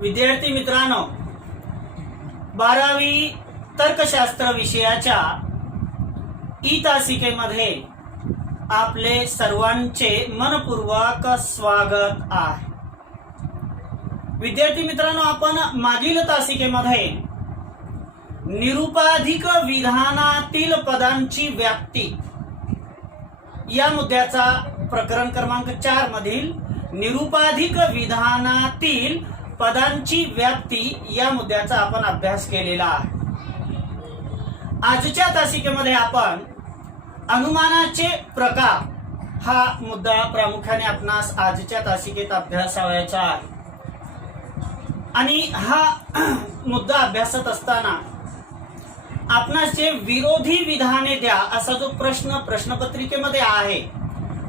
विद्यार्थी मित्रांनो, 12वी तर्कशास्त्र विषयाच्या ई तासिकेमध्ये आपले सर्वांचे मनपूर्वक स्वागत आहे। विद्यार्थी मित्रांनो, आपण मागील तासिकेमध्ये निरुपाधिक विधानातील पदांची व्याप्ती या मुद्द्याचा प्रकरण क्रमांक 4 मधील निरुपाधिक विधानातील पदांची व्याप्ती या मुद्द्याचा आपण अभ्यास केलेला आहे। आजच्या तासिकेमध्ये आपण अनुमानाचे प्रकार हा मुद्दा प्रामुख्याने आपणास आजच्या तासिकेत अभ्यासावयाचा आहे। आणि हा मुद्दा अभ्यासत असताना आपणास जे विरोधी विधाने द्या असा जो प्रश्नपत्रिकेमध्ये आहे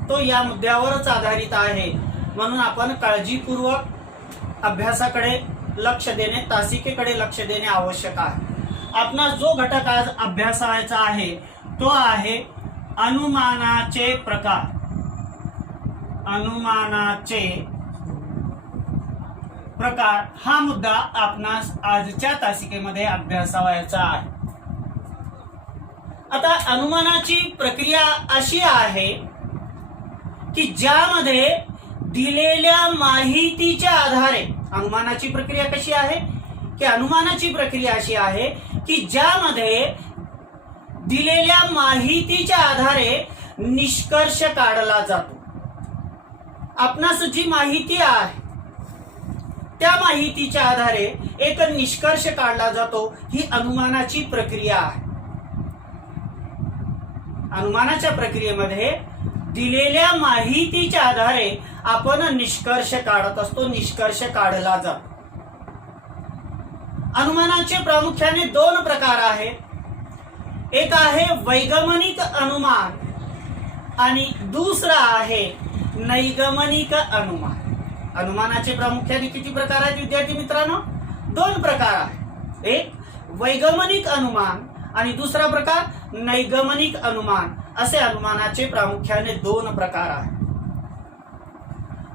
तो या मुद्द्यावरच आधारित आहे। म्हणून आपण काळजीपूर्वक अभ्यासाकडे लक्ष देणे, तासिकेकडे लक्ष देणे आवश्यक आहे। आपणास जो घटक आज अभ्यासायचा आहे तो आहे अनुमानाचे प्रकार। अनुमानाचे प्रकार हा मुद्दा आपणास आजच्या तासिकेमध्ये अभ्यासावयाचा आहे। आता अनुमानाची प्रक्रिया अशी आहे की ज्यामध्ये दिलेल्या माहितीच्या आधारे अनुमानाची प्रक्रिया कशी आहे की अनुमानाची प्रक्रिया अशी आहे की ज्यामध्ये दिलेल्या माहितीच्या आधारे निष्कर्ष काढला जातो। आपणास जी माहिती आहे त्या माहितीच्या आधारे एक निष्कर्ष काढला जातो, ही अनुमानाची प्रक्रिया आहे। अनुमानाच्या प्रक्रियेमध्ये दिलेल्या माहितीच्या आधारे आपण निष्कर्ष काढत असतो, निष्कर्ष काढला जातो। अनुमानाचे प्रामुख्याने 2 प्रकार आहेत। एक आहे वैगमनिक अनुमान आणि दुसरा आहे नैगमनिक अनुमान। अनुमानाचे प्रामुख्याने किती प्रकार आहेत विद्यार्थी मित्रांनो? 2 प्रकार आहेत। एक वैगमनिक अनुमान आणि दुसरा प्रकार नैगमनिक अनुमान, असे अनुमानाचे प्रामुख्याने 2 प्रकार आहेत।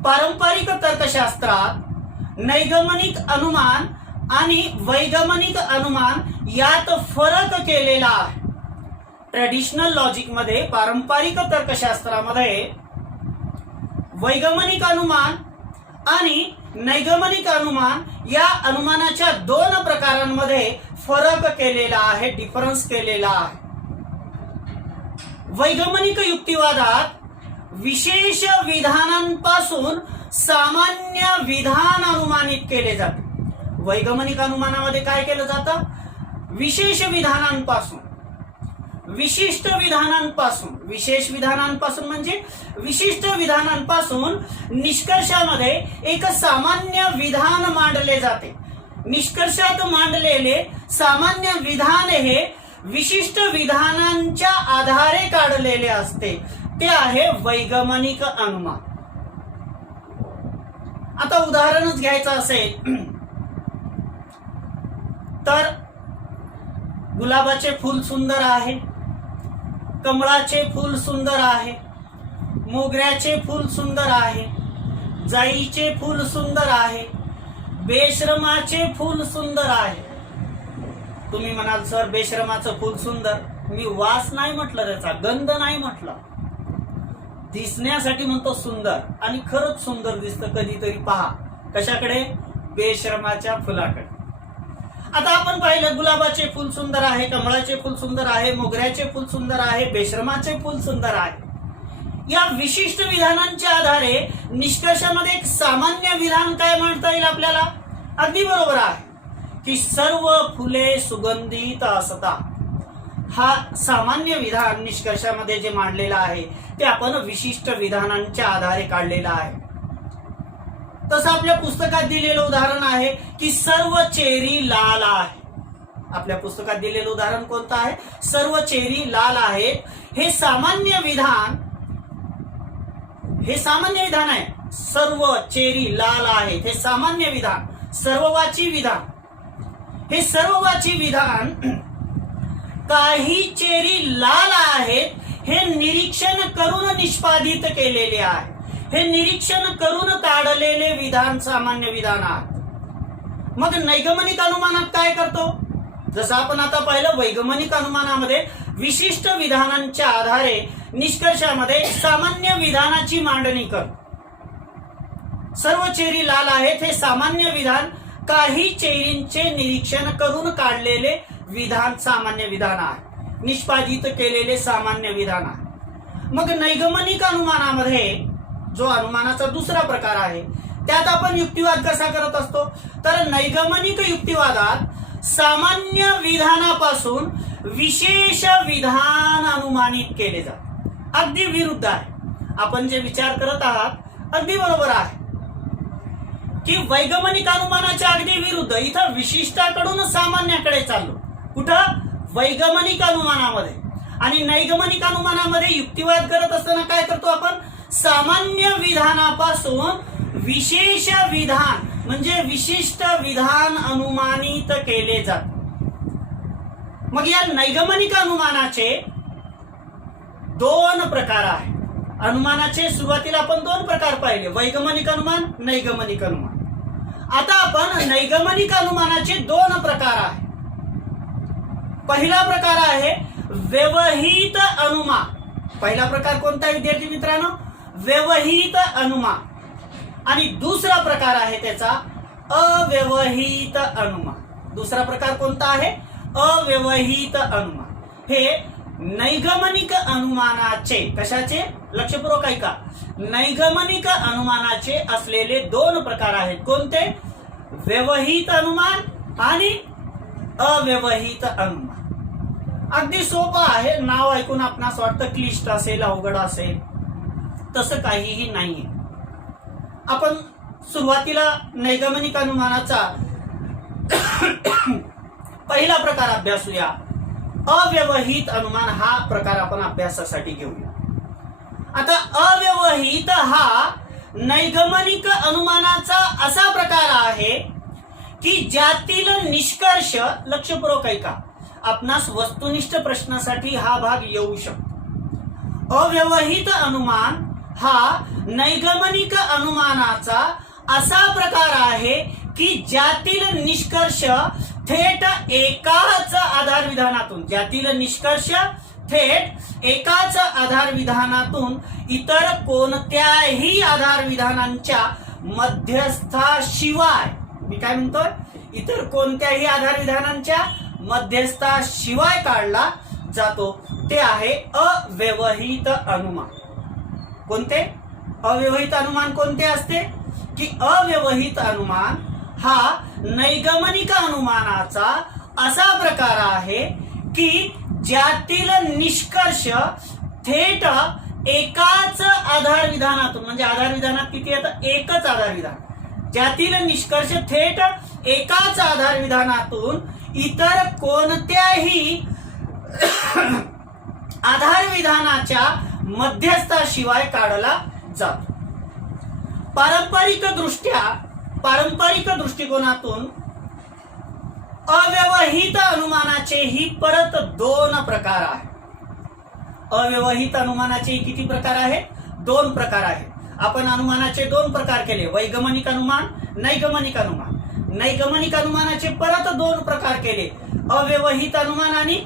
पारंपरिक तर्कशास्त्रात नैगमनिक अनुमान आणि वैगमनिक अनुमान यात फरक केलेला आहे। ट्रेडिशनल लॉजिक मध्ये, पारंपरिक तर्कशास्त्रामध्ये वैगमनिक अनुमान आणि नैगमनिक अनुमान या अनुमानाच्या 2 प्रकारांमध्ये फरक केलेला आहे, डिफरन्स केलेला आहे। वैगमनिक युक्तिवादात विशेष विधानांपासून सामान्य विधान अनुमानित केले जाते। वैगमनिक अनुमानामध्ये काय केलं जातं? विशेष विधानांपासून, विशिष्ट विधानांपासून, विशेष विधानांपासून म्हणजे विशिष्ट विधानांपासून निष्कर्षामध्ये एक सामान्य विधान मांडले जाते। निष्कर्षात मांडलेले सामान्य विधान हे विशिष्ट विधानांच्या आधारे काढलेले असते, ते आहे वैगमनिक अनुमान। आता उदाहरणच घ्यायचं असेल तर गुलाबाचे फूल सुंदर आहे, कमळाचे फूल सुंदर आहे, मोगऱ्याचे फूल सुंदर आहे, जाईचे फूल सुंदर आहे, बेशरमाचे फूल सुंदर आहे। तुम्ही म्हणाल सर बेशरमाचं फूल सुंदर, मी वास नाही म्हटलं, त्याचा गंध नाही म्हटलं, दिसण्यासाठी म्हणतो सुंदर, आणि खरंच सुंदर दिसतं। कधीतरी पहा कशाकडे? बेशरमाच्या फुलाकडे। आता आपण पाहिलं गुलाबाचे फूल सुंदर आहे, कमळाचे फूल सुंदर आहे, मोगऱ्याचे फूल सुंदर आहे, बेशरमाचे फूल सुंदर आहे। या विशिष्ट विधानांच्या आधारे निष्कर्षामध्ये एक सामान्य विधान काय म्हणता येईल आपल्याला? अगदी बरोबर आहे की सर्व फुले सुगंधित असतात। हा सामान्य विधान निष्कर्षामध्ये जे मांडलेला आहे ते आपण विशिष्ट विधानांच्या आधारे काढलेला आहे। तसं आपल्या पुस्तकात दिलेलं उदाहरण आहे की सर्व चेरी लाल आहे। आपल्या पुस्तकात दिलेलं उदाहरण कोणतं आहे? सर्व चेरी लाल आहेत। हे सामान्य विधान, हे सामान्य विधान आहे। सर्व चेरी लाल आहेत हे सामान्य विधान, सर्ववाची विधान। हे सर्ववाची विधान काही चेरी लाल आहेत हे निरीक्षण करून निष्पादित केलेले आहे। हे निरीक्षण करून काढलेले विधान सामान्य विधान आहे। मग नैगमनिक अनुमानात काय करतो? जसं आपण आता पाहिलं, वैगमनिक अनुमानामध्ये विशिष्ट विधानांच्या आधारे निष्कर्षामध्ये सामान्य विधानाची मांडणी करतो. सर्व चेरी लाल आहेत हे सामान्य विधान काही चेरींचे निरीक्षण करून काढलेले विधान सामान्य विधान आहे, निष्पादित केलेले सामान्य विधान आहे. मग नैगमनिक अनुमानामध्ये जो अनुमानाचा दुसरा प्रकार आहे त्यात आपण युक्तिवाद कसा करत असतो? तर नैगमनिक युक्तिवादात सामान्य विधानापासून विशेष विधान अनुमानित केले जाते. अगदी विरुद्ध आहे. आपण जे विचार करत आहात अगदी बरोबर आहे की वैगमनिक अनुमानाच्या अगदी विरुद्ध इथं विशिष्टाकडून सामान्याकडे चाललो. कुठं? वैगमनिक अनुमानामध्ये. आणि नैगमनिक अनुमानामध्ये युक्तिवाद करत असताना काय करतो आपण? सामान्य विधानापासून विशेष विधान म्हणजे विशिष्ट विधान अनुमानित केले जाते. मग या नैगमनिक अनुमानाचे दोन प्रकार आहेत. अनुमानाचे सुरुवातीला आपण दोन प्रकार पाहिले, वैगमनिक अनुमान, नैगमनिक अनुमान. आता आपण नैगमनिक अनुमानाचे दोन प्रकार आहेत. पहिला प्रकार आहे व्यवहित अनुमान. पहिला प्रकार कोणता विद्यार्थी मित्रांनो? व्यवहित अनुमान. आणि दुसरा प्रकार आहे त्याचा अव्यवहित अनुमान. दुसरा प्रकार कोणता आहे? अव्यवहित अनुमान. हे नैगमनिक अनुमानाचे, कशाचे? लक्षपूर्वक ऐका, नैगमनिक अनुमानाचे असलेले दोन प्रकार आहेत. कोणते? व्यवहित अनुमान आणि अव्यवहित अनुमान. अगदी सोपं आहे. नाव ऐकून आपणास वाटतं क्लिष्ट असेल, अवघड असेल. तसं काहीही नाहीये. आपण सुरुवातीला नैगमनिक अनुमानाचा पहिला प्रकार अभ्यासूया. अव्यवहित अनुमान हा प्रकार आपण अभ्यासासाठी घेऊया. आता अव्यवहित हा नैगमनिक अनुमानाचा असा प्रकार आहे की ज्यातील निष्कर्ष, लक्षपूर्वक ऐका, आपणास वस्तुनिष्ठ प्रश्नासाठी हा भाग येऊ शकतो. अव्यवहित अनुमान हा नैगमनिक अनुमानाचा असा प्रकार आहे की ज्यातील निष्कर्ष थेट एकाच आधार विधानातून, ज्यातील निष्कर्ष थेट एकाच आधार विधानातून इतर कोणत्याही आधार विधानांच्या मध्यस्थाशिवाय, मी काय म्हणतोय, इतर कोणत्याही आधार विधानांच्या मध्यस्थाशिवाय काढला जातो, ते आहे अव्यवहित अनुमान. कोणते? अव्यवहित अनुमान कोणते असते? की अव्यवहित अनुमान हा नैगमनिक अनुमानाचा असा प्रकार आहे की ज्यातील निष्कर्ष थेट एकाच आधार विधानातून, म्हणजे आधार विधानात किती येतं? एकच आधार विधान. ज्यातील निष्कर्ष थेट एकाच आधार विधानातून इतर कोणत्याही आधार विधानाच्या मध्यस्थाशिवाय काढला जातो. पारंपरिक दृष्टिकोनातून अव्यवहित अनुमानाचे ही परत दोन प्रकार आहेत. अव्यवहित अनुमानाचे किती प्रकार आहेत? दोन प्रकार आहेत. आपण अनुमानाचे दोन प्रकार केले, वैगमनिक अनुमान, नैगमनिक अनुमान. नैगमनिक अनुमानाचे परत दोन प्रकार केले, अव्यवहित अनुमान आणि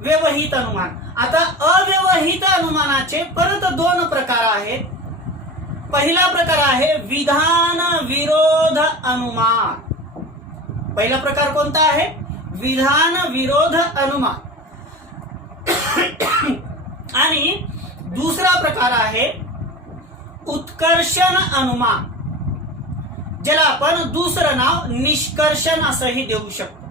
व्यवहित अनुमान. आता अव्यवहित अनुमानाचे परत दोन प्रकार आहेत. पहिला प्रकार आहे विधान विरोध अनुमान. पहिला प्रकार कोणता आहे? विधान विरोध अनुमान. आणि दुसरा प्रकार आहे उत्कर्षण अनुमान, ज्याला आपण दुसरं नाव निष्कर्षण असंही देऊ शकतो.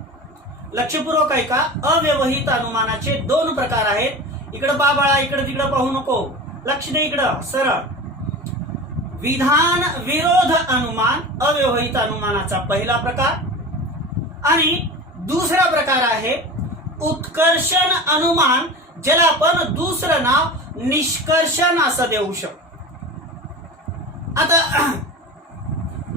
लक्षपूर्वक ऐका, अव्यवहित अनुमानाचे दोन प्रकार आहेत. इकडं बाबाळा, इकडं तिकडं पाहू नको, लक्ष दे इकडं सरळ. विधान विरोध अनुमान अव्यवहित अनुमानाचा पहिला प्रकार, आणि दुसरा प्रकार आहे उत्कर्षण अनुमान, ज्याला आपण दुसरं नाव निष्कर्षण असं देऊ शकतो. आता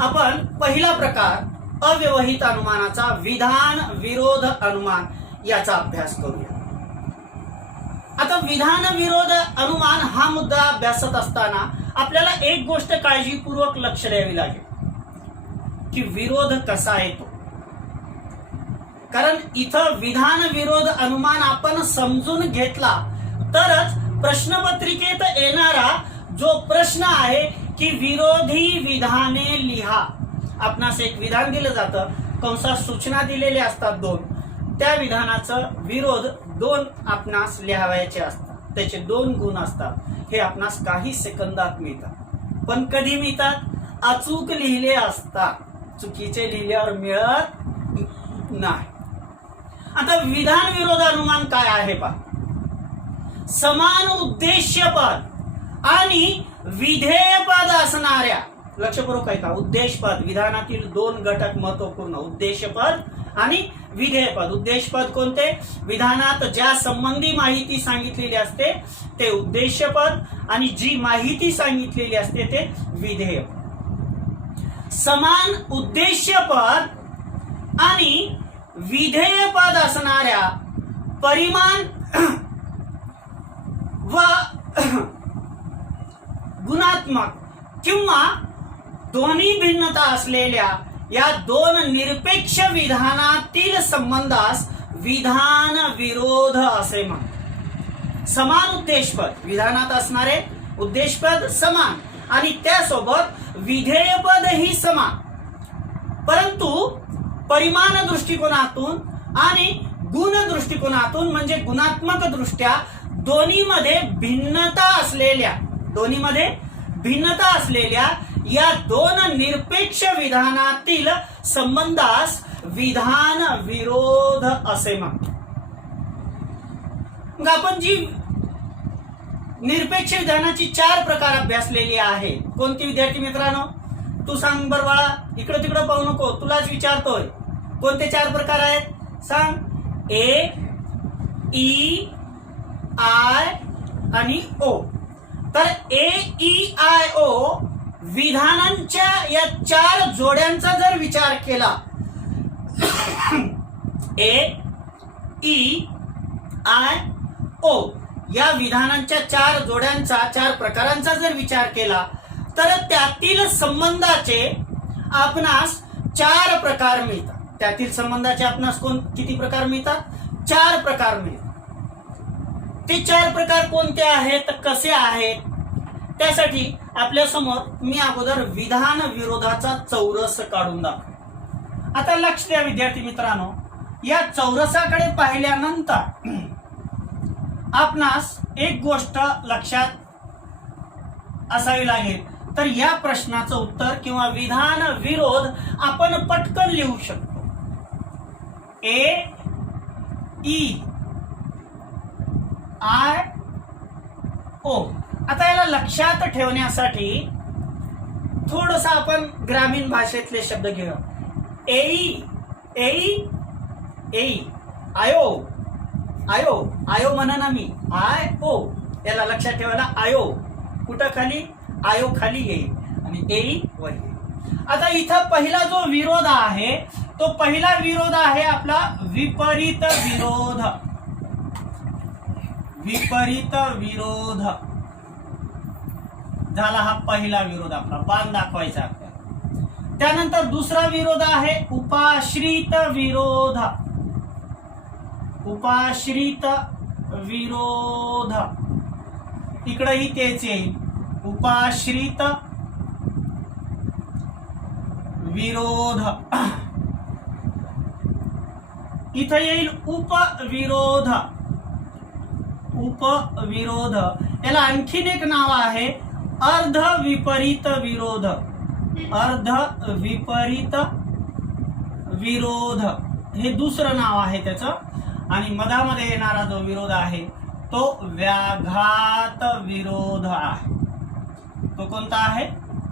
आपण पहिला प्रकार अव्यवहित अनुमानाचा विधान विरोध अनुमान याचा अभ्यास करूया. आता विधान विरोध अनुमान हा मुद्दा अभ्यासत असताना आपल्याला एक गोष्ट काळजीपूर्वक लक्ष द्यावी लागेल की विरोध कसा येतो. कारण इथं विधान विरोध अनुमान आपण समजून घेतला तरच प्रश्नपत्रिकेत येणारा जो प्रश्न आहे की विरोधी विधाने लिहा. आपणास एक विधान दिलं जातं, कंसात सूचना दिलेल्या असतात 2, त्या विधानाचं विरोध 2 आपणास लिहावायचे असतात. त्याचे 2 गुण असतात. हे आपणास काही सेकंदात मिळतात. पण कधी मिळतात? अचूक लिहिले असतात. चुकीचे लिहिल्यावर मिळत नाही. आता विधान विरोध अनुमान काय आहे पहा. समान उद्देश्यपद आणि विधेयपद असणाऱ्या, लक्षपूर्वक ऐका, उद्देशपद विधानातील 2 घटक महत्वपूर्ण, उद्देशपद आणि विधेयपद. उद्देशपद कोणते? विधानात ज्या संबंधी माहिती सांगितलेली असते ते उद्देशपद आणि जी माहिती सांगितलेली असते ते विधेयपद. समान उद्देश्यपद आणि विधेयपद असणाऱ्या परिमाण व गुणात्मक किंवा दोन्ही भिन्नता असलेल्या या 2 निरपेक्ष विधानातील संबंधास विधान विरोध असे म्हणतात. समान उद्देशपद, विधानात असणारे उद्देशपद समान आणि त्यासोबत विधेयपद ही समान, परंतु परिमाण दृष्टिकोनातून आणि गुण दृष्टिकोनातून म्हणजे गुणात्मक दृष्ट्या दोन्हीमध्ये भिन्नता असलेल्या या 2 निरपेक्ष विधानातील संबंधास विधान विरोध असे म्हणतात. मग आपण जी निरपेक्ष विधानाची 4 प्रकार अभ्यासलेली आहे, कोणती विद्यार्थी मित्रांनो? तू सांग बरं बाळा, इकडं तिकडं पाहू नको, तुलाच विचारतोय. कोणते 4 प्रकार आहेत सांग? ए, ई, आय आणि ओ. तर ए, ई, आय, ओ विधानांच्या या 4 जोड्यांचा जर विचार केला, ए, ई, आय, ओ या विधानांच्या 4 जोड्यांचा, 4 प्रकारांचा जर विचार केला तर त्यातील संबंधाचे आपणास 4 प्रकार मिळतात. त्यातील संबंधाचे आपणास किती प्रकार मिळतात? 4 प्रकार मिळतात. ते 4 प्रकार कोणते आहेत, कसे आहेत? त्यासाठी आपल्या समोर मी अगोदर विधान विरोधाचा चौरस काढून दाखवतो. आता लक्ष द्या विद्यार्थी मित्रांनो, या चौरसाकडे पाहिल्यानंतर आपणास एक गोष्ट लक्षात असावी लागेल. तर या प्रश्नाचं उत्तर किंवा विधान विरोध आपण पटकन लिहू शकतो. ए, ई, आय, ओ. आता याला लक्षात ठेवण्यासाठी थोडस आपण ग्रामीण भाषेतले शब्द घेऊया. एई, एई, एई, आयो, आयो, आयो म्हणा ना मी, आय ओ. याला लक्षात ठेवायला आयो कुठं खाली, आयो खाली येईल आणि एई वर येईल. आता इथं पहिला जो विरोध आहे तो पहिला विरोध आहे आपला विपरीत विरोध. विपरीत विरोध झाला हा पहिला विरोध आपला, बाण दाखवायचा आपल्याला. त्यानंतर दुसरा विरोध आहे उपाश्रित विरोध. उपाश्रित विरोध इकडेही तेच येईल, उपाश्रित विरोध. इथं येईल उपविरोध. उपविरोध याला आणखीन एक नाव आहे अर्ध विपरीत विरोध. अर्ध विपरीत विरोध हे दुसरं नाव आहे त्याचं. आणि मधामध्ये येणारा जो विरोध आहे तो व्याघात विरोध आहे. तो कोणता आहे?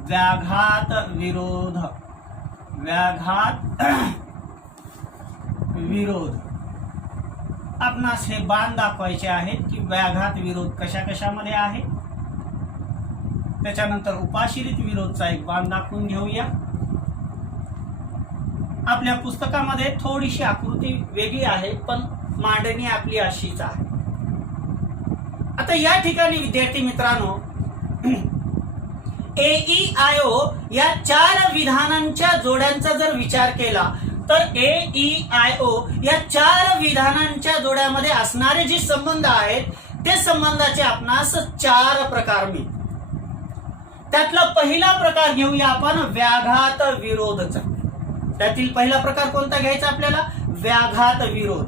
व्याघात विरोध. व्याघात विरोध. आपणास हे बाण दाखवायचे आहेत की व्याघात विरोध कशा कशामध्ये आहे. त्याच्यानंतर उपाश्रित विरोधचा एक बाण दाखवून घेऊया. आपल्या पुस्तकामध्ये थोडीशी आकृती वेगळी आहे पण मांडणी आपली अशीच आहे. आता या ठिकाणी विद्यार्थी मित्रांनो AEIO या 4 विधानांच्या जोड्यांचा जर विचार केला तर AEIO या 4 विधानांच्या जोड्यामध्ये असणारे जे संबंध आहेत ते संबंधाचे आपणास 4 प्रकार मिळतात. त्यातला पहिला प्रकार घेऊया आपण व्याघात विरोधचा. त्यातील पहिला प्रकार कोणता घ्यायचा आपल्याला? व्याघात विरोध.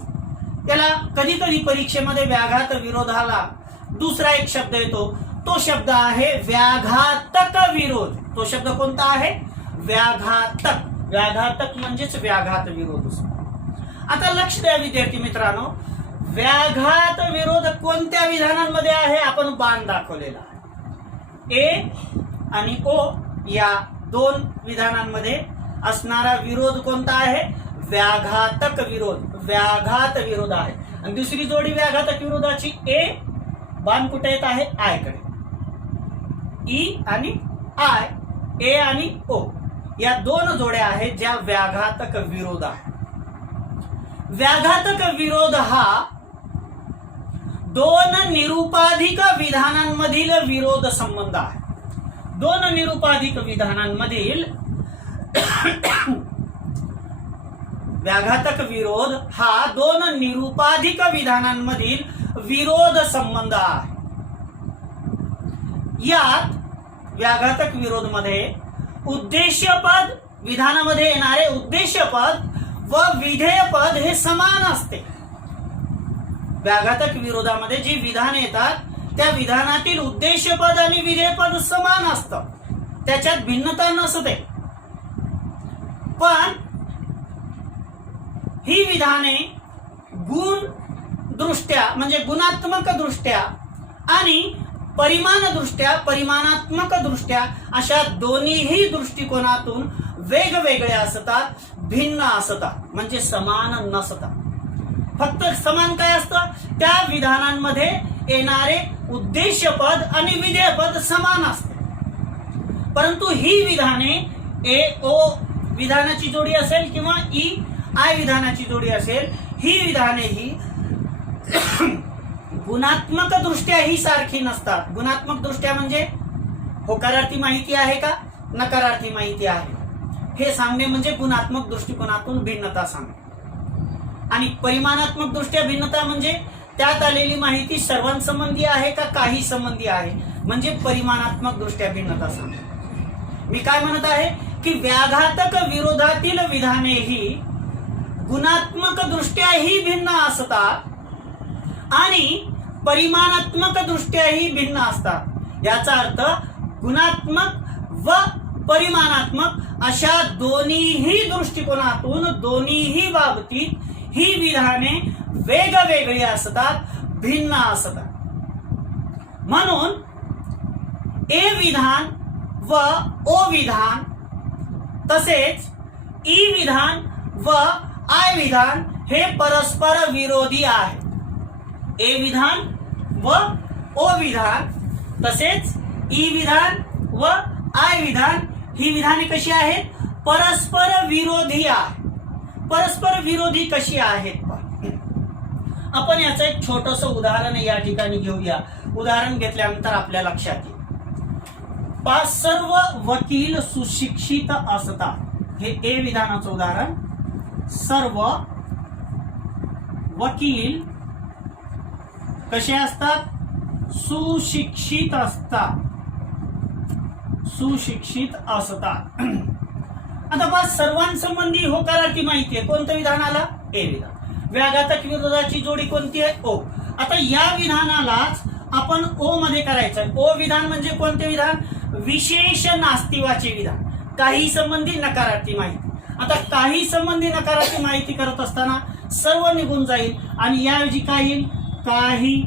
त्याला कधी कधी परीक्षेमध्ये व्याघात विरोधाला दुसरा एक शब्द येतो, तो शब्द आहे व्याघातक विरोध. तो शब्द कोणता आहे? व्याघातक. व्याघातक म्हणजेच व्याघात विरोध. आता लक्ष द्या विद्यार्थी मित्रांनो, व्याघात विरोध कोणत्या विधानांमध्ये आहे? आपण बाण दाखवलेला आहे. ए आणि ओ या 2 विधानांमध्ये असणारा विरोध कोणता आहे? व्याघातक विरोध. व्याघात विरोध आहे. आणि दुसरी जोडी व्याघातक विरोधाची ए, बाण कुठे येत आहे? आय कडे. ई आणि आय, ए आणि ओ या 2 जोड्या आहेत ज्या व्याघातक विरोध आहे. व्याघातक विरोध हा 2 निरुपाधिक विधानांमधील विरोध संबंध आहे. 2 निरुपाधिक विधानांमधील व्याघातक विरोध हा 2 निरुपाधिक विधानांमधील विरोध संबंध आहे. यात व्याघातक विरोध मध्ये उद्देश्यपद, विधानामध्ये येणारे उद्देश्यपद व विधेयपद हे समान असते. व्याघातक विरोधामध्ये जी विधान येतात त्या विधानातील उद्देश्यपद आणि विधेयपद समान असतं, त्याच्यात भिन्नता नसते. पण ही विधाने गुण दृष्ट्या म्हणजे गुणात्मक दृष्ट्या आणि परिमाणात्मक दृष्ट्या अशा दोन्हीही दृष्टिकोनातून वेगवेगळे असतात, भिन्न असतात, म्हणजे समान नसतात. फक्त समान काय असतं? त्या विधानांमध्ये येणारे उद्देश्यपद आणि विधेयपद समान असते. परंतु ही विधाने ए ओ विधानाची जोडी असेल किंवा ई आय विधानाची जोडी असेल, ही विधाने ही गुणात्मक दृष्ट्या ही सारखी नसतात. गुणात्मक दृष्ट्या म्हणजे होकारार्थी माहिती आहे का, नकारार्थी माहिती आहे हे सांगणे म्हणजे गुणात्मक दृष्टिकोनातून भिन्नता सांगणे. आणि परिमाणात्मक दृष्ट्या भिन्नता म्हणजे त्यात आलेली माहिती सर्वांसंबंधी आहे का काही संबंधी आहे, म्हणजे परिमाणात्मक दृष्ट्या भिन्नता सांगणे. मी काय म्हणत आहे की व्याघातक विरोधातील विधाने ही गुणात्मक दृष्ट्याही भिन्न असतात आणि परिमाणात्मक दृष्ट्याही भिन्न असतात. याचा अर्थ गुणात्मक व परिमाणात्मक अशा दोन्हीही दृष्टिकोनातून दोन्हीही बाबतीत ही विधाने वेगवेगळी असतात, भिन्न असतात. म्हणून ए विधान व ओ विधान तसेच ई विधान व आय विधान हे परस्पर विरोधी आहे. ए विधान व ओ विधान तसेच ई विधान व आय विधान ही विधाने कशी आहेत? परस्पर विरोधी आहे. परस्पर विरोधी कशी आहेत? आपण याचं एक छोटस उदाहरण या ठिकाणी घेऊया. उदाहरण घेतल्यानंतर आपल्या लक्षात येईल. सर्व वकील सुशिक्षित असतात. हे ए विधानाचं उदाहरण. सर्व वकील कसे असतात? सुशिक्षित असतात. सुशिक्षित असतात. आता बा सर्वांसंबंधी होकारार्थी माहिती आहे. कोणतं विधान आलं? ए विधान. व्याघातक विरोधाची जोडी कोणती आहे? ओ. आता या विधानालाच आपण ओ मध्ये करायचं. ओ विधान म्हणजे कोणते विधान? विशेष नास्तिवाचे विधान. काही संबंधी नकारार्थी माहिती. आता काही संबंधी नकारार्थी माहिती करत असताना सर्व निघून जाईल आणि याऐवजी काय येईल? काही.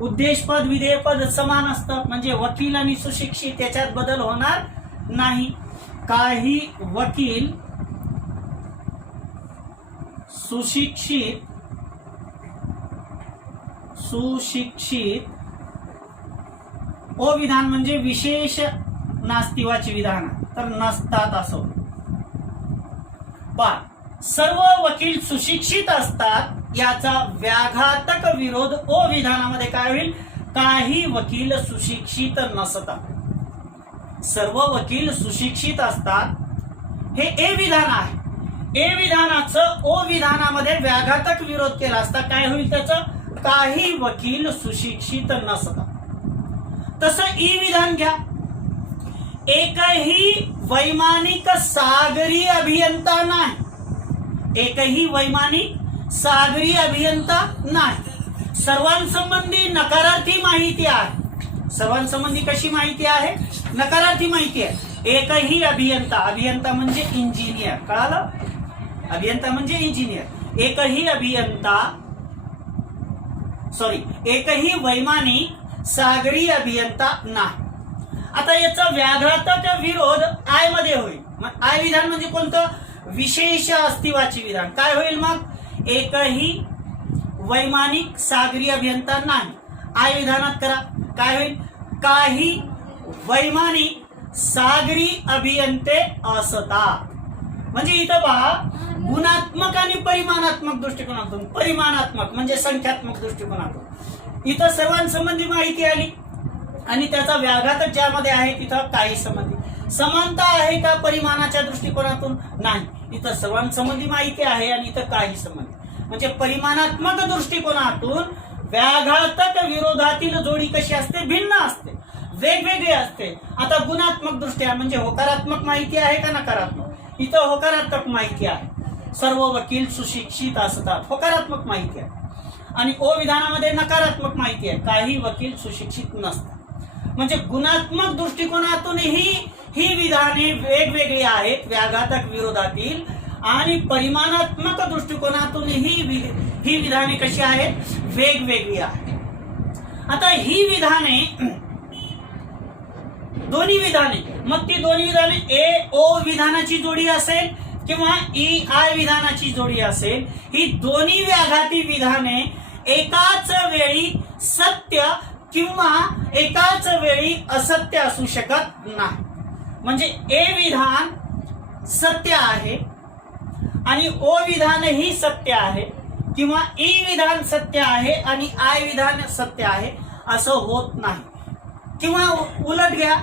उद्देशपद विधेयपद समान असतं, म्हणजे वकील आणि सुशिक्षित याच्यात बदल होणार नाही. काही वकील सुशिक्षित ओ विधान म्हणजे विशेष नास्तिवाची विधान तर नसतात असं. पण सर्व वकील सुशिक्षित असतात याचा व्याघातक विरोध ओ विधानामध्ये काय होईल? काही वकील सुशिक्षित नसतात. सर्व वकील सुशिक्षित असतात, हे ए विधान आहे. ए विधानाचं ओ विधानामध्ये व्याघातक विरोध केला असता काय होईल त्याचं? काही वकील सुशिक्षित नसतात. तसं ई विधान घ्या. एकही वैमानिक सागरी अभियंता नाही. एकही वैमानिक सागरी अभियंता नाही. सर्वांसंबंधी नकारार्थी माहिती आहे. सर्वांसंबंधी कशी माहिती आहे? नकारार्थी माहिती आहे. एकही अभियंता, अभियंता म्हणजे इंजिनियर, कळालं? अभियंता म्हणजे इंजिनियर. एकही अभियंता एकही वैमानिक सागरी अभियंता नाही. आता याचा व्याघातक विरोध आय मध्ये होईल. मग आय विधान म्हणजे कोणतं? विशेष अस्तित्वाचे विधान. काय होईल मग? एकही वैमानिक सागरी अभियंता नाही. आय विधानात करा. काय होईल? काही वैमानिक सागरी अभियंते असतात. म्हणजे इथं पहा, गुणात्मक आणि परिमाणात्मक दृष्टिकोनातून, परिमाणात्मक म्हणजे संख्यात्मक दृष्टिकोनातून इथं सर्वांसंबंधी माहिती आली आणि त्याचा व्याघातक ज्यामध्ये आहे तिथं काही संबंधी. समानता आहे का परिमाणाच्या दृष्टिकोनातून? नाही. इथं सर्वांसंबंधी माहिती आहे आणि इथं काही संबंधी. म्हणजे परिमाणात्मक दृष्टिकोनातून व्याघातक विरोधातील जोडी कशी असते? भिन्न असते, वेगवेगळी असते. आता गुणात्मक दृष्ट्या म्हणजे होकारात्मक माहिती आहे का नकारात्मक? इथं होकारात्मक माहिती आहे. सर्व वकील सुशिक्षित असतात, होकारात्मक माहिती आहे. आणि ओ विधानामध्ये नकारात्मक माहिती आहे, काही वकील सुशिक्षित नसतात. म्हणजे गुणात्मक दृष्टिकोनातूनही ही विधाने वेगवेगळी आहेत व्याघातक विरोधातील, आणि परिमाणात्मक दृष्टिकोनातूनही ही विधाने कशी आहेत? वेगवेगळी आहेत. आता ही विधाने, दोन्ही विधाने, मग ती दोन्ही विधाने ए ओ विधानाची जोडी असेल किंवा ई आय विधानाची जोडी असेल, ही दोन्ही व्याघाती विधाने एकाच वेळी सत्य किंवा एकाच वेळी असत्य असू शकत नाही. म्हणजे ए विधान सत्य आहे आणि ओ विधानही सत्य आहे, किंवा ई विधान सत्य आहे आणि आय विधान सत्य आहे, असं होत नाही. किंवा उलट घ्या,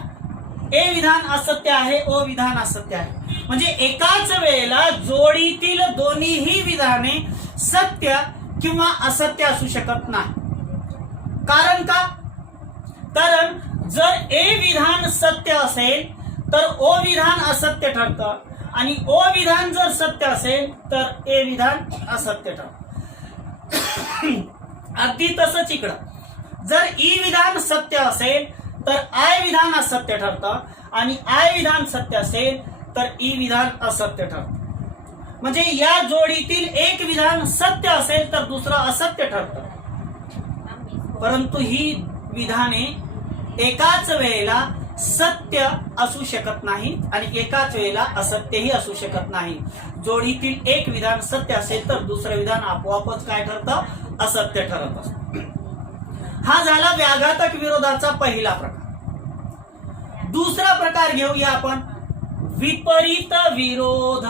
ए विधान असत्य आहे, ओ विधान असत्य आहे. म्हणजे एकाच वेळेला जोडीतील दोन्हीही विधाने सत्य किंवा असत्य असू शकत नाही. कारण का? कारण जर ए विधान सत्य असेल तर ओ विधान असत्य ठरतं, आणि ओ विधान जर सत्य असेल तर ए विधान असत्य ठरतं. अगदी तसंच इकडं, जर ई विधान सत्य असेल तर आय विधान असत्य ठरतं, आणि आय विधान सत्य असेल तर ई विधान असत्य ठरतं. म्हणजे या जोडीतील एक विधान सत्य असेल तर दुसरं असत्य ठरतं. परंतु ही विधाने एकाच वेळेला सत्य असू शकत नाही आणि एकाच वेळेला असत्यही असू शकत नाही. जोडीतील एक विधान सत्य असेल तर दुसरं विधान आपोआपच काय ठरतं? असत्य ठरत असतं. हा झाला व्याघातक विरोधाचा पहिला प्रकार. दुसरा प्रकार घेऊया आपण, विपरीत विरोध.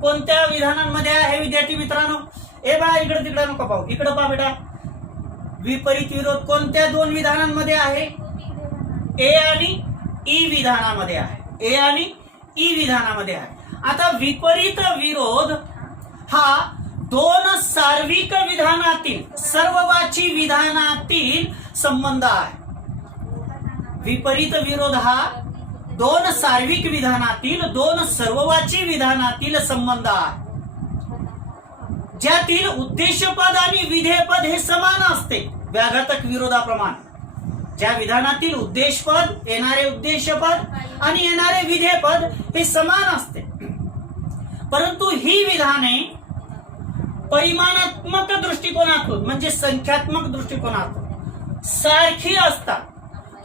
कोणत्या विधानांमध्ये आहे विद्यार्थी मित्रांनो? ए बाळा, इकडे तिकडे नको पाहू, इकडे पहा बेटा. विपरीत विरोध कोणत्या दोन विधानांमध्ये आहे? ए आणि ई विधानामध्ये आहे. ए आणि ई विधानामध्ये आहे. आता विपरीत विरोध हा दोन सार्विक विधानातील, सर्ववाची विधानातील संबंध आहे. विपरीत विरोध हा दोन सार्विक विधानातील, दोन सर्ववाची विधानातील संबंध आहे, ज्यातील उद्देशपद आणि विधेयपद हे समान असते. व्याघातक विरोधाप्रमाणे ज्या विधानातील उद्देशपद, येणारे उद्देशपद आणि येणारे विधेयपद हे समान असते, परंतु ही विधाने परिमाणात्मक दृष्टिकोनातून म्हणजे संख्यात्मक दृष्टिकोनातून सारखी असतात,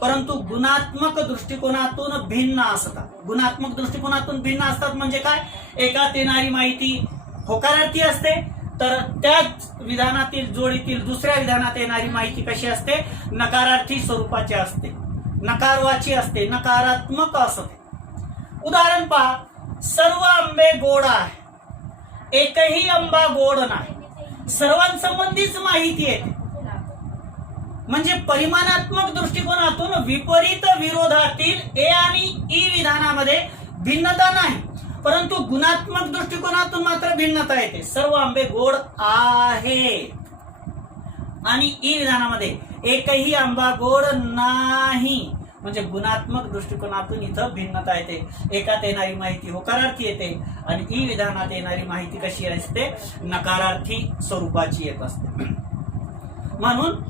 परंतु गुणात्मक दृष्टिकोनातून भिन्न असतात. गुणात्मक दृष्टिकोनातून भिन्न असतात म्हणजे काय? एकात येणारी माहिती होकारार्थी असते, तर त्याच विधानातील जोडीतील दुसऱ्या विधानात येणारी माहिती कशी असते? नकारार्थी स्वरूपाची असते, नकारवाची असते, नकारात्मक असते. उदाहरण पहा, सर्व आंबे गोड आहे, एकही आंबा गोड नाही. सर्वांसंबंधीच माहिती येते. म्हणजे परिमाणात्मक दृष्टिकोनातून विपरीत विरोधातील ए आणि ई विधानामध्ये भिन्नता नाही, परंतु गुणात्मक दृष्टिकोनातून मात्र भिन्नता येते. सर्व आंबे गोड आहे आणि ई विधानामध्ये एकही आंबा गोड नाही, म्हणजे गुणात्मक दृष्टिकोनातून इथं भिन्नता येते. एकात येणारी माहिती होकारार्थी येते आणि ई विधानात येणारी माहिती कशी असते, नकारार्थी स्वरूपाची येत असते. म्हणून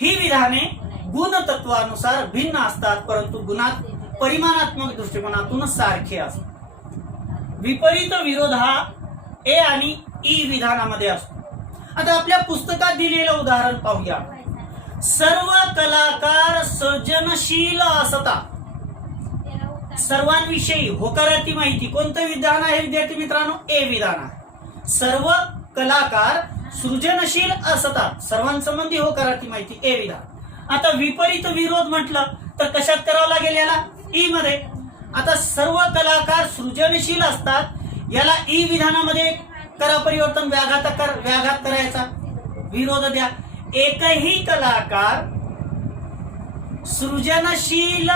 ही विधाने गुणतत्वानुसार भिन्न असतात, परंतु गुणात परिमाणात्मक दृष्टिकोनातून सारखे असतात. विपरीत विरोध हा ए आणि ई विधानामध्ये असतो. आता आपल्या पुस्तकात दिलेलं उदाहरण पाहूया. सर्व कलाकार सर्जनशील असतात. सर्वांविषयी होकारार्थी माहिती कोणतं विधान आहे विद्यार्थी मित्रांनो? ए विधान आहे. सर्व कलाकार सृजनशील असतात, सर्वांसंबंधी होकारार्थी माहिती ए विधान. आता विपरीत विरोध म्हटलं तर कशात करावं लागेल याला? ई मध्ये. आता सर्व कलाकार सृजनशील असतात, याला ई विधानामध्ये करा परिवर्तन, व्याघात करायचा, विरोध द्या. एकही कलाकार सृजनशील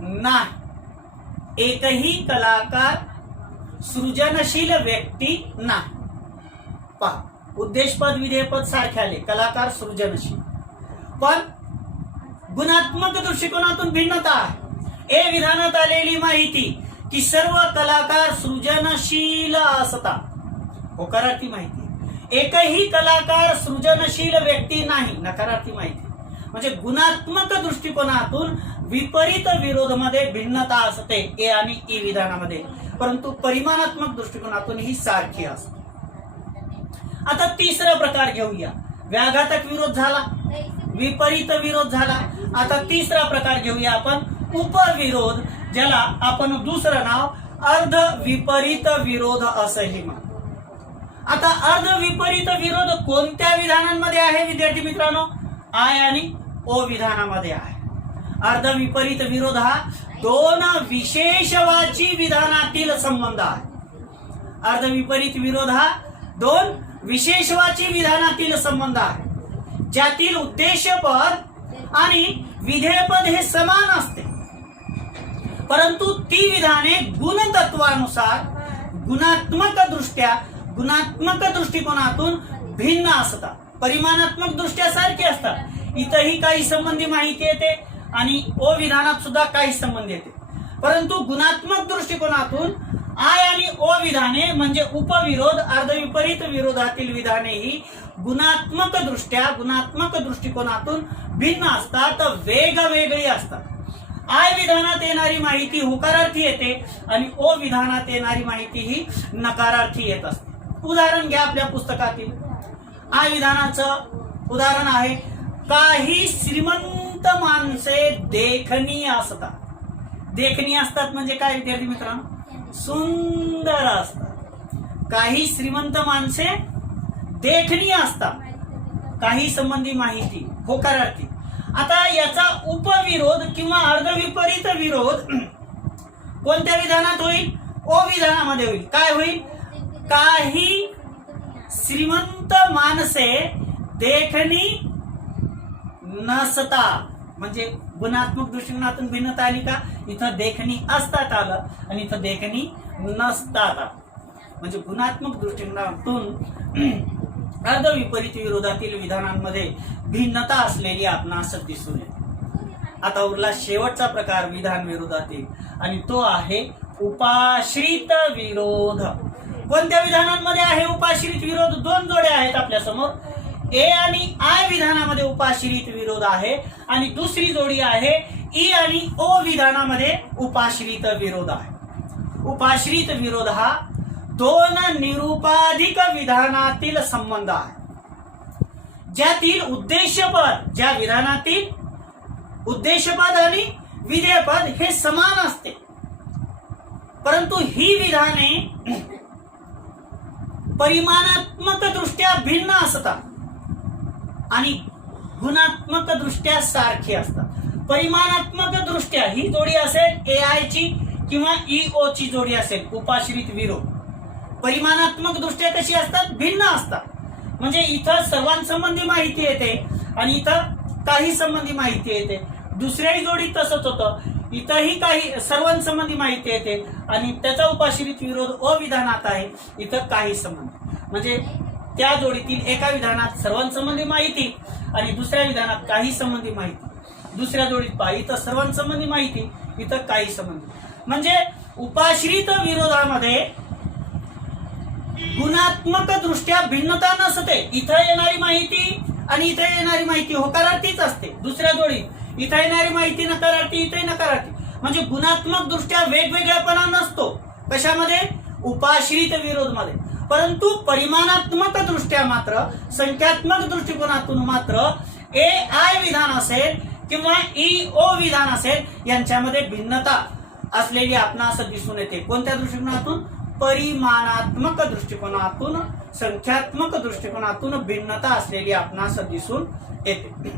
नाही, एकही कलाकार सृजनशील व्यक्ती नाही. पहा, उद्देशपद विधेयपद सारखे आले, कलाकार सृजनशील, पण गुणात्मक दृष्टिकोनातून भिन्नता आहे. ए विधानात आलेली माहिती की सर्व कलाकार सृजनशील असतात, होकारार्थी माहिती. एकही कलाकार सृजनशील व्यक्ती नाही, नकारार्थी माहिती. म्हणजे गुणात्मक दृष्टिकोनातून विपरीत विरोध मध्ये भिन्नता असते ए आणि ई विधानामध्ये, परंतु परिमाणात्मक दृष्टिकोनातून ही सारखी असते. आता तिसरा प्रकार घेऊया. व्याघातक विरोध झाला, विपरीत विरोध झाला. आता तिसरा प्रकार घेऊया आपण, उपविरोध, ज्याला आपण दुसरं नाव अर्ध विपरीत विरोध असंही म्हणतो. आता अर्ध विपरीत विरोध कोणत्या विधानांमध्ये आहे विद्यार्थी मित्रांनो? आय आणि ओ विधानामध्ये आहे. अर्ध विपरीत विरोध हा दोन विशेषवाची विधानातील संबंध आहे. अर्ध विपरीत विरोध हा दोन विशेषवाची विधानातील संबंध आहे, ज्यातील उद्देशपद आणि विधेयपद हे समान असते, परंतु ती विधाने गुणतत्वानुसार गुणात्मक दृष्टिकोनातून भिन्न असतात. परिमाणात्मक दृष्ट्या सारखे असतात. इथंही काही संबंधी माहिती येते आणि ओ विधानात सुद्धा काही संबंध येते, परंतु गुणात्मक दृष्टिकोनातून आय आणि ओ विधाने म्हणजे उपविरोध अर्धविपरीत विरोधातील विधाने ही गुणात्मक दृष्टिकोनातून भिन्न असतात, वेगवेगळी असतात. आय विधानात येणारी माहिती होकारार्थी येते आणि ओ विधानात येणारी माहिती ही नकारार्थी येत असते. उदाहरण घ्या आपल्या पुस्तकातील. आय विधानाचं उदाहरण आहे, काही श्रीमंत माणसे देखणी असतात. देखणी असतात म्हणजे काय विद्यार्थी मित्रांनो? सुंदर असतात. काही श्रीमंत माणसे देखणी असतात, काही संबंधी माहिती होकारार्थी. आता याचा उपविरोध किंवा अर्धविपरीत विरोध कोणत्या विधानात होईल? ओ विधानामध्ये होईल. काय होईल? काही श्रीमंत माणसे देखणी नसतात. म्हणजे गुणात्मक दृष्टिकोनातून भिन्नता आली का? इथं देखणी असतात आलं आणि इथं देखणी नसतात. म्हणजे गुणात्मक दृष्टिकोनातून अर्धविपरीत विरोधातील विधानांमध्ये भिन्नता असलेली आपणास दिसून येते. आता उरला शेवटचा प्रकार विधान विरोधातील, आणि तो आहे उपाश्रित विरोध. कोणत्या विधानांमध्ये आहे उपाश्रित विरोध? दोन जोड्या आहेत आपल्या समोर. ए आणि आय विधानामध्ये उपाश्रित विरोध आहे आणि दुसरी जोडी आहे ई आणि ओ विधानामध्ये उपाश्रित विरोध आहे. उपाश्रित विरोध हा दोन निरुपाधिक विधानातील संबंध आहे, ज्यातील उद्देशपद, ज्या विधानातील उद्देशपद आणि विधेयपद हे समान असते, परंतु ही विधाने परिमाणात्मक दृष्ट्या भिन्न असतात आणि गुणात्मक दृष्ट्या सारखे असतात. परिमाणात्मक दृष्ट्या ही जोडी असेल ए आय ची किंवा ई ओ ची जोडी असेल उपाश्रित विरोध. परिमाणात्मक दृष्ट्या कशी असतात? भिन्न असतात. म्हणजे इथं सर्वांसंबंधी माहिती येते आणि इथं काही संबंधी माहिती येते. दुसऱ्याही जोडीत तसंच होतं, इथंही काही सर्वांसंबंधी माहिती येते आणि त्याचा उपाश्रित विरोध अविधानात आहे, इथं काही संबंध. म्हणजे त्या जोडीतील एका विधानात सर्वांसंबंधी माहिती आणि दुसऱ्या विधानात काही संबंधी माहिती. दुसऱ्या जोडीत पहा, इथं सर्वांसंबंधी माहिती, इथं काही संबंधी. म्हणजे उपाश्रित विरोधामध्ये गुणात्मक दृष्ट्या भिन्नता नसते. इथं येणारी माहिती आणि इथं येणारी माहिती होकारार्थीच असते. दुसऱ्या जोडीत इथं येणारी माहिती नकारार्थी, इथे नकारार्थी. म्हणजे गुणात्मक दृष्ट्या वेगवेगळेपणा नसतो. कशामध्ये? उपाश्रित विरोध मध्ये. परंतु परिमाणात्मक दृष्ट्या मात्र, संख्यात्मक दृष्टिकोनातून मात्र ए आय विधान असेल किंवा ई ओ विधान असेल, यांच्यामध्ये भिन्नता असलेली आपणास दिसून येते. कोणत्या दृष्टिकोनातून? परिमाणात्मक दृष्टिकोनातून, संख्यात्मक दृष्टिकोनातून भिन्नता असलेली आपणास दिसून येते.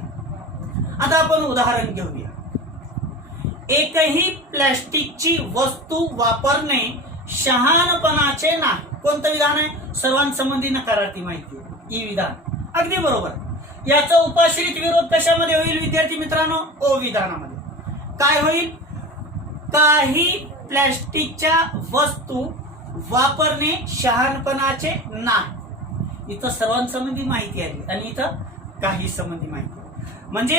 आता आपण उदाहरण घेऊया. एकही प्लॅस्टिकची वस्तू वापरणे शहाणपणाचे नाही. कोणतं विधान आहे? सर्वांसंबंधी नकारार्थी माहिती, ई विधान. अगदी बरोबर. याचा उपाश्रित विरोध कशामध्ये होईल विद्यार्थी मित्रांनो? ओ विधानामध्ये. काय होईल? काही प्लॅस्टिकच्या वस्तू वापरणे शहाणपणाचे नाही. इथं सर्वांसंबंधी माहिती आली आणि इथं काही संबंधी माहिती. म्हणजे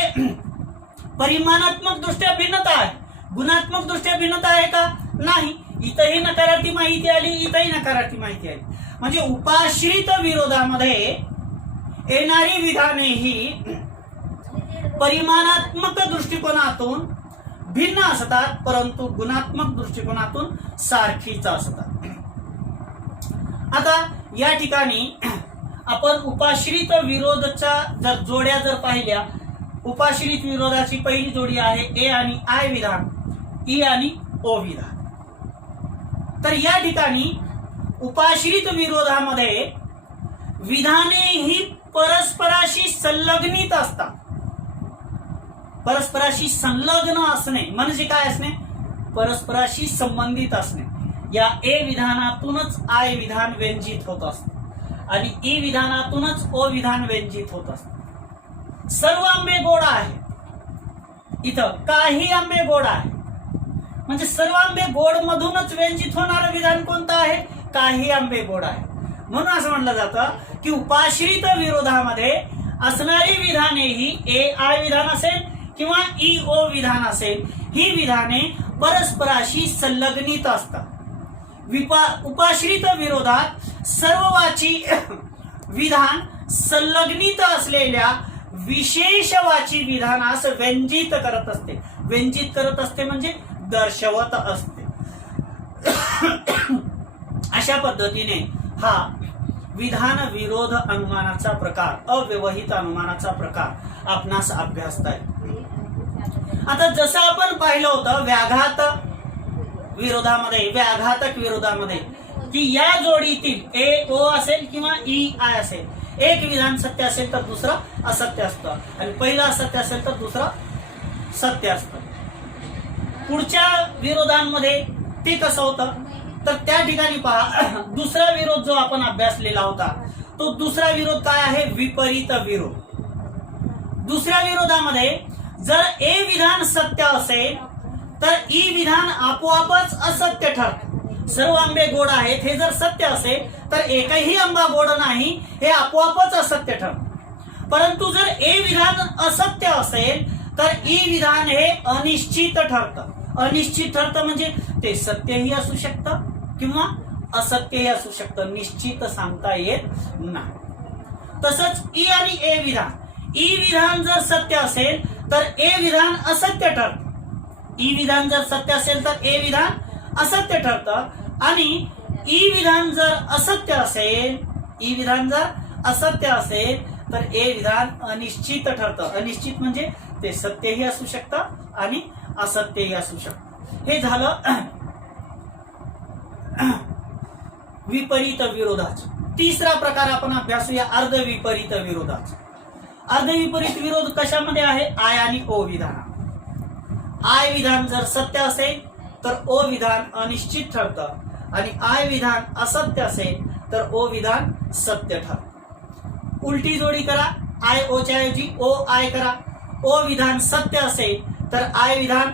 परिमाणात्मक दृष्ट्या भिन्नता आहे, गुणात्मक दृष्ट्या भिन्नता आहे का? नाही. इथंही नकारार्थी माहिती आली, इथंही नकारार्थी माहिती आली. म्हणजे उपाश्रित विरोधामध्ये येणारी विधाने ही परिमाणात्मक दृष्टिकोनातून भिन्न असतात, परंतु गुणात्मक दृष्टिकोनातून सारखीच असतात. आता या ठिकाणी आपण उपाश्रित विरोधच्या जर जोड्या जर पाहिल्या, उपाश्रित विरोधाची पहिली जोडी आहे ए आणि आय विधान, ई आणि ओ विधान. तर या ठिकाणी उपाश्रित विरोधामध्ये विधाने ही परस्पराशी संलग्नित असतात. परस्पराशी संलग्न असणे म्हणजे काय असणे? परस्पराशी संबंधित असणे. या ए विधानातूनच आय विधान व्यंजित होत असते आणि ई विधानातूनच ओ विधान व्यंजित होत असते. सर्व आंबे गोड आहे, इथं काही आंबे गोड आहे. म्हणजे सर्व आंबे गोड मधूनच व्यंजित होणारं विधान कोणतं आहे? काही आंबे गोड आहे. म्हणून असं म्हणलं जातं की उपाश्रित विरोधामध्ये असणारी विधाने ही ए आय विधान असेल किंवा ई ओ विधान असेल, ही विधाने परस्पराशी संलग्नित असतात. उपाश्रित विरोधात सर्ववाची विधान संलग्नित असलेल्या विशेषवाची विधानास व्यंजित करत असते. व्यंजित करत असते म्हणजे दर्शवत असते. अशा पद्धतीने हा विधान विरोध अनुमानाचा प्रकार, अव्यवहित अनुमानाचा प्रकार आपणास अभ्यासता येतो. आता जसं आपण पाहिलं होतं व्याघात विरोधामध्ये, व्याघातक विरोधामध्ये, की या जोडीतील ए ओ असेल किंवा ई आय असेल, एक विधान सत्य असेल तर दुसरं असत्य असतं आणि पहिलं असत्य असेल तर दुसरं सत्य असतं. पुढच्या विरोधांमध्ये ते कसं होतं? तर त्या ठिकाणी पहा, दुसरा विरोध जो आपण अभ्यासलेला होता तो दुसरा विरोध काय आहे? विपरीत विरोध. दुसऱ्या विरोधामध्ये जर ए विधान सत्य असेल तर ई विधान आपोआपच असत्य ठरतं. सर्व आंबे गोड आहेत हे जर सत्य असेल तर एकही आंबा गोड नाही हे आपोआपच असत्य ठरतं. परंतु जर ए विधान असत्य असेल तर ई विधान हे अनिश्चित ठरतं. अनिश्चित ठरतं म्हणजे ते सत्यही असू शकतं किंवा असत्यही असू शकतं, निश्चित सांगता येत नाही. तसंच ई आणि ए विधान, ई विधान जर सत्य असेल तर ए विधान असत्य ठरतं. ई विधान जर सत्य असेल तर ए विधान असत्य ठरतं आणि ई विधान जर असत्य असेल, ई विधान जर असत्य असेल तर ए विधान अनिश्चित ठरतं. अनिश्चित म्हणजे ते सत्यही असू शकतं आणि असत्यही असू शकतं. हे झालं विपरीत विरोधाचं. तिसरा प्रकार आपण अभ्यासूया अर्धविपरीत विरोधाचा. अर्धविपरीत विरोध कशामध्ये आहे? आय आणि ओ विधान. आय विधान जर सत्य असेल तर ओ विधान अनिश्चित ठरतं आणि आय विधान असत्य असेल तर ओ विधान सत्य ठरतं. उलटी जोडी करा, आय ओ च्या ऐवजी ओ आय करा. ओ विधान सत्य असेल तर आय विधान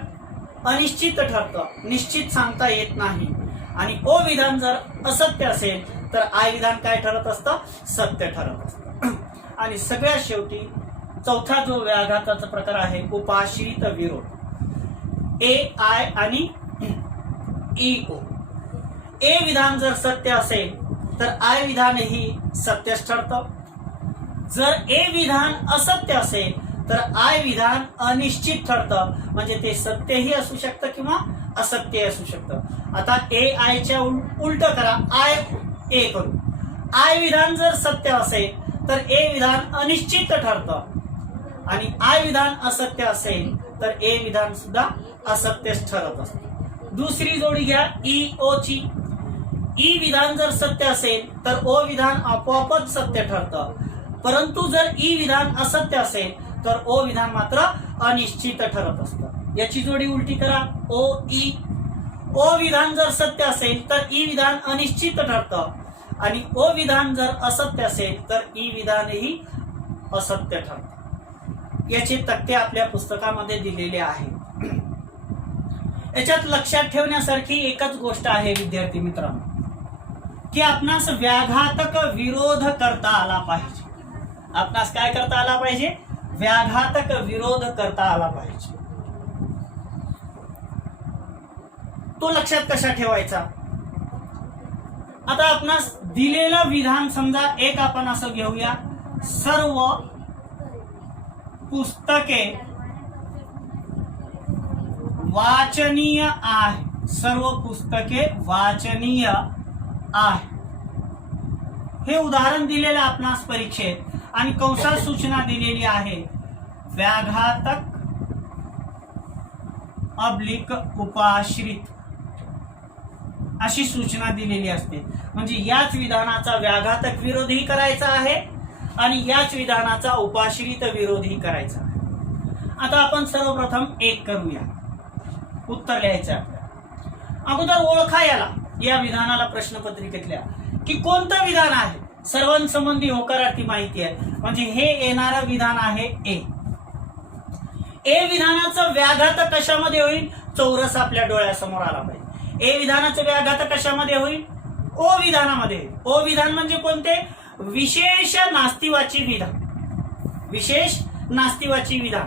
अनिश्चित ठरतं, निश्चित सांगता येत नाही. आणि ओ विधान जर असत्य असेल तर आय विधान काय ठरत असतं? सत्य ठरत असतं. आणि सगळ्यात शेवटी चौथा जो व्याघाताचा प्रकार आहे उपाश्रित विरोध. ए आय आणि ई ओ. ए विधान जर सत्य असेल तर आय विधानही सत्यच ठरतं. जर ए विधान असत्य असेल तर आय विधान अनिश्चित ठरतं, म्हणजे ते सत्यही असू शकतं किंवा असत्यही असू शकतं. आता ए आयच्या उलट करा, आय ए करू. आय विधान जर सत्य असेल तर ए विधान अनिश्चित ठरतं आणि आय विधान असत्य असेल तर ए विधान सुद्धा असत्यच ठरत असतं. दुसरी जोडी घ्या ई ओ ची. ई विधान जर सत्य असेल तर ओ विधान आपोआपच सत्य ठरतं, परंतु जर ई विधान असत्य असेल तर ओ विधान मात्र अनिश्चित ठरत असतं. याची जोडी उलटी करा, ओ ई. ओ विधान जर सत्य असेल तर ई विधान अनिश्चित ठरतं आणि ओ विधान जर असत्य असेल तर ई विधानही असत्य ठरतं. याचे तक्ते आपल्या पुस्तकामध्ये दिलेले आहेत. याच्यात लक्षात ठेवण्यासारखी एकच गोष्ट आहे विद्यार्थी मित्रांनो, की आपणास व्याघातक विरोध करता आला पाहिजे. आपणास काय करता आला पाहिजे? व्याघातक विरोध करता आला पाहिजे. तो लक्षात कशा ठेवायचा? आता आपणास दिलेलं विधान समजा एक आपण असं घेऊया, सर्व पुस्तके वाचनीय आहे. सर्व पुस्तके वाचनीय आहे. हे उदाहरण दिलेलं आपणास परीक्षेत आणि कंसात सूचना दिलेली आहे, व्याघातक अब्लिक उपाश्रित अशी सूचना दिलेली असते. म्हणजे याच विधानाचा व्याघातक विरोधही करायचा आहे आणि याच विधानाचा उपाश्रित विरोधही करायचा आहे. आता आपण सर्वप्रथम एक करूया, उत्तर लिहायचं आपल्याला. अगोदर ओळखा याला, या विधानाला प्रश्नपत्रिकेतल्या की कोणतं विधान आहे. सर्वांसंबंधी होकारार्थी माहिती आहे, म्हणजे हे येणारं विधान आहे ए. ए विधानाचं व्याघातक कशामध्ये होईल? चौरस आपल्या डोळ्यासमोर आला पाहिजे. ए विधानाचं व्याघातक कशामध्ये होईल? ओ विधानामध्ये. ओ विधान म्हणजे कोणते? विशेष नास्तिवाची विधान. विशेष नास्तिवाची विधान.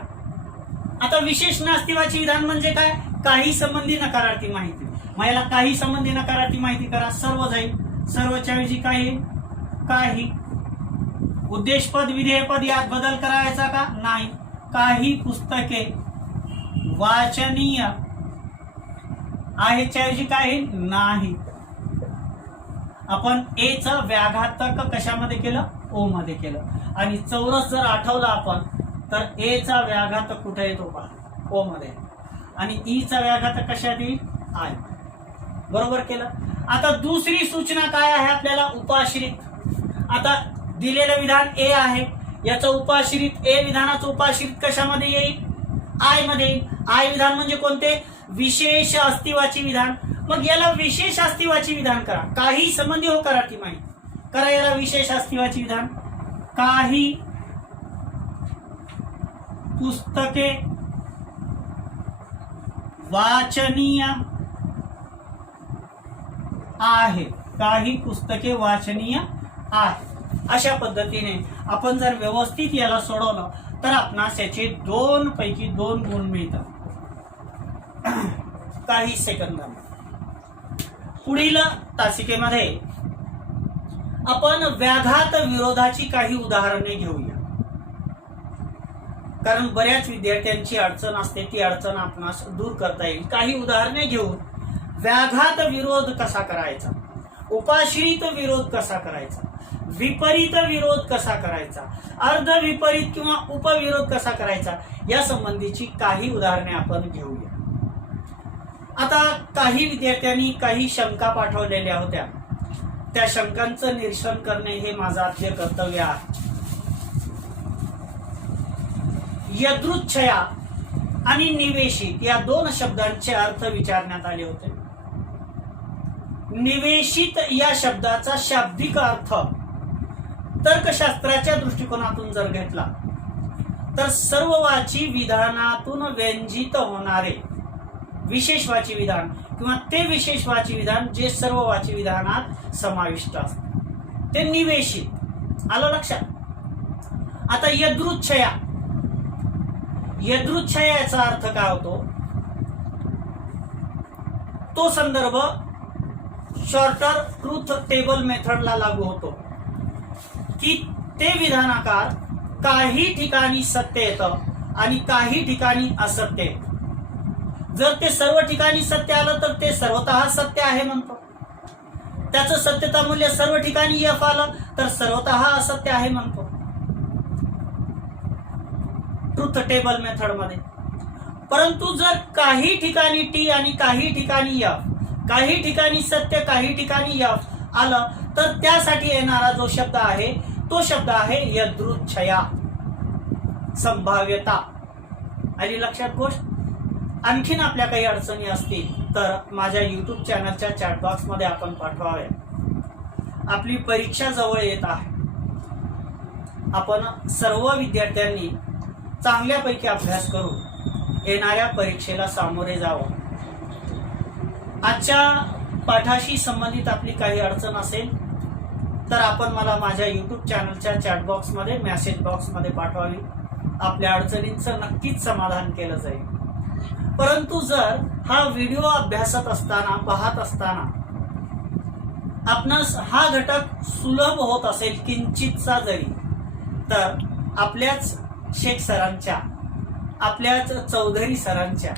आता विशेष नास्तिवाची विधान म्हणजे काय? काही संबंधी नकारार्थी माहिती. मला काही संबंधी नकारार्थी माहिती करा, सर्व जाईल. सर्वच्या ऐवजी काय येईल? काही. उद्देशपद विधेयपद यात बदल करायचा का? नाही. काही पुस्तके वाचनीय आहेच्या ऐवजी काय येईल? नाही. आपण ए च व्याघातक कशामध्ये केलं? ओ मध्ये केलं. आणि चौरस जर आठवलं आपण तर ए चा व्याघातक कुठे येतो पहा? ओ मध्ये. आणि ई चा व्याघातक कशात येईल? आय. बरोबर केलं. आता दुसरी सूचना काय आहे आपल्याला? उपाश्रित. आता दिलेलं विधान ए आहे, याचं उपाश्रित, ए विधानाचं उपाश्रित कशामध्ये येईल? आय मध्ये येईल. आय विधान म्हणजे कोणते? विशेष अस्तित्वाची विधान. मग याला विशेष अस्तित्वाची विधान करा. काही संबंधी होकारार्थी माहिती करा याला विशेष अस्तित्वाची विधान. काही पुस्तके वाचनीय आहे. काही पुस्तके वाचनीय आहे. अशा पद्धतीने आपण जर व्यवस्थित याला सोडवलं तर आपणास याचे 2 पैकी 2 गुण मिळतात काही सेकंदांमध्ये. पुढील तासिकेमध्ये आपण व्याघात विरोधाची काही उदाहरणे घेऊया, कारण बऱ्याच विद्यार्थ्यांची अडचण असते, ती अडचण आपणास दूर करता येईल. काही उदाहरणे घेऊन व्याघात विरोध कसा करायचा, उपाश्रित विरोध कसा करायचा, विपरीत विरोध कसा करायचा, अर्ध विपरीत किंवा उपविरोध कसा करायचा, या संबंधीची काही उदाहरणे आपण घेऊया. आता काही विद्यार्थ्यांनी काही शंका पाठवलेल्या होत्या, त्या शंकांचं निरसन करणे हे माझं आद्य कर्तव्य आहे. यदृच्छया आणि निवेशित या 2 शब्दांचे अर्थ विचारण्यात आले होते. निवेशित या शब्दाचा शाब्दिक अर्थ तर्कशास्त्राच्या दृष्टिकोनातून जर घेतला तर सर्व वाची विधानातून व्यंजित होणारे विशेषवाची विधान किंवा ते विशेषवाची विधान जे सर्व वाची विधानात समाविष्ट असते ते निवेशित. आलं लक्षात? आता यदृच्छया, यदृच्छया याचा अर्थ काय होतो? तो संदर्भ शॉर्टर ट्रूथ टेबल मेथडला लागू होतो की ते विधानाकार काही ठिकाणी सत्य येतं आणि काही ठिकाणी असत्य येतं. जर ते सर्व ठिकाणी सत्य आलं तर ते सर्वतः सत्य आहे म्हणतो. त्याचं सत्यता मूल्य सर्व ठिकाणी एफ आलं तर सर्वतः असत्य आहे म्हणतो ट्रूथ टेबल मेथड मध्ये. परंतु जर काही ठिकाणी टी आणि काही ठिकाणी एफ, काही ठिकाणी सत्य काही ठिकाणी एफ आलं तर त्यासाठी येणारा जो शब्द आहे तो शब्द आहे यदृच्छया, संभाव्यता. आली लक्षात गोष्ट? आणखीन आपल्या काही अडचणी असतील तर माझ्या युट्यूब चॅनलच्या चॅट बॉक्स मध्ये आपण पाठवावे. आपली परीक्षा जवळ येत आहे. आपण सर्व विद्यार्थ्यांनी चांगल्यापैकी अभ्यास करून येणाऱ्या परीक्षेला सामोरे जावं. आजच्या पाठाशी संबंधित आपली काही अडचण असेल तर आपण मला माझ्या युट्यूब चॅनलच्या चॅट बॉक्स मध्ये, मेसेज बॉक्स मध्ये पाठवावी. आपल्या अडचणींचं नक्कीच समाधान केलं जाईल. परंतु जर हा व्हिडिओ अभ्यासत असताना, पाहत असताना आपणास हा घटक सुलभ होत असेल किंचितचा जरी, तर आपल्याच शेख सरांच्या, आपल्याच चौधरी सरांच्या,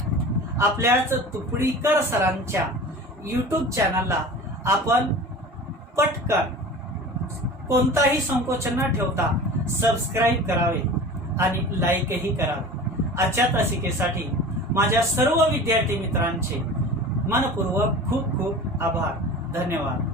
आपल्याच तुपडीकर सरांच्या युट्यूब चॅनलला आपण पटकन कोणताही संकोच न ठेवता सबस्क्राईब करावे आणि लाईकही करावे. आजच्या तासिकेसाठी माझ्या सर्व विद्यार्थी मित्रांचे मनपूर्वक खूप खूप आभार. धन्यवाद.